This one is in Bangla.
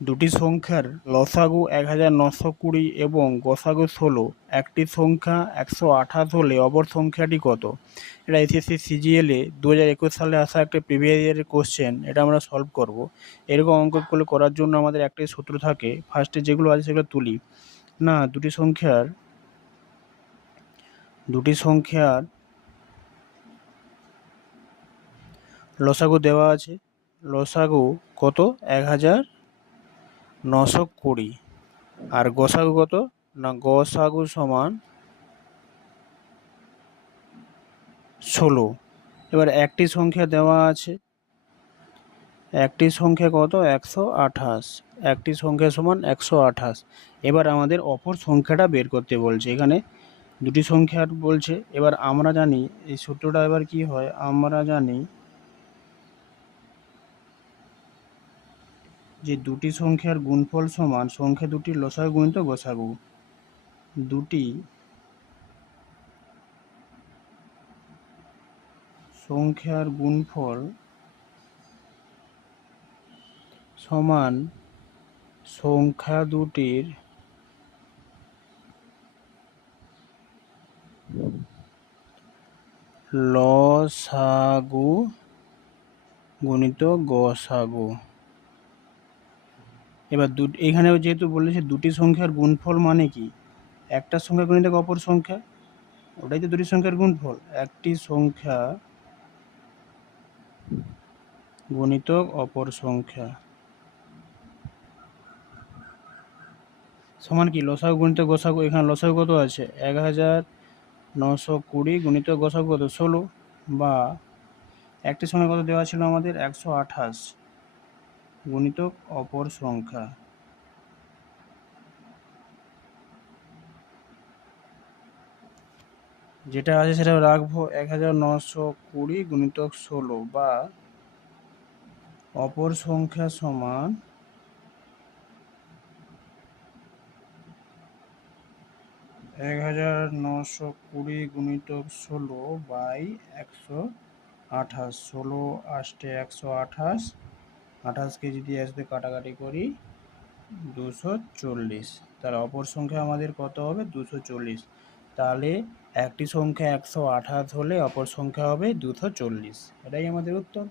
দুটি সংখ্যার লসাগু 1920 এবং গসাগু 16। একটি সংখ্যা 128 হলে অপর সংখ্যাটি কত? এটা এসএসসি সিজিএল এ 2021 সালে আসা একটা প্রিভিয়াস ইয়ারের কোশ্চেন। এটা আমরা সলভ করব। এরকম অঙ্কগুলো করার জন্য আমাদের একটাই সূত্র থাকে। ফার্স্টে যেগুলো আছে সেগুলো তুলি। না, দুটি সংখ্যার লসাগু দেওয়া আছে। লসাগু কত? 1920। আর গসাগু কত? না, গসাগু সমান 16। এবার একটি সংখ্যা দেওয়া আছে, একটি সংখ্যা কত? 128। একটি সংখ্যা সমান 128। এবার আমাদের অপর সংখ্যাটা বের করতে বলছে। এখানে দুটি সংখ্যার বলছে। এবার আমরা জানি এই সূত্রটা এবার কি হয়, আমরা জানি যে দুটি সংখ্যার গুণফল সমান সংখ্যা দুটির লসাগু গুণিত গসাগু। দুটি সংখ্যার গুণফল সমান সংখ্যা দুটির লসাগু গুণিত গসাগু। এবার এখানে যেহেতু বলেছে দুটি সংখ্যার গুণফল মানে কি, একটা সংখ্যা গুণিত অপর সংখ্যা, ওটাই তো দুটি সংখ্যার গুণফল। একটি সংখ্যা গুণিত অপর সংখ্যা সমান কি? লসাগু গুণিত গসাগু। এখানে লসাগু কত আছে? 1920 গুণিত গসাগু কত? 16। বা একটি সংখ্যা কত দেওয়া ছিল আমাদের? 128 গুণিত অপর সংখ্যা। যেটা আছে সেটা রাখবো, 1920 গুণিত 16। বা অপর সংখ্যা সমান 1920 গুণিত 16 বাই 128। 16 আসতে 128, 28কে যদি আসতে কাটাকাটি করি 240। তাহলে অপর সংখ্যা আমাদের কত হবে? 240। তাহলে একটি সংখ্যা 128 হলে অপর সংখ্যা হবে 240। এটাই আমাদের উত্তর।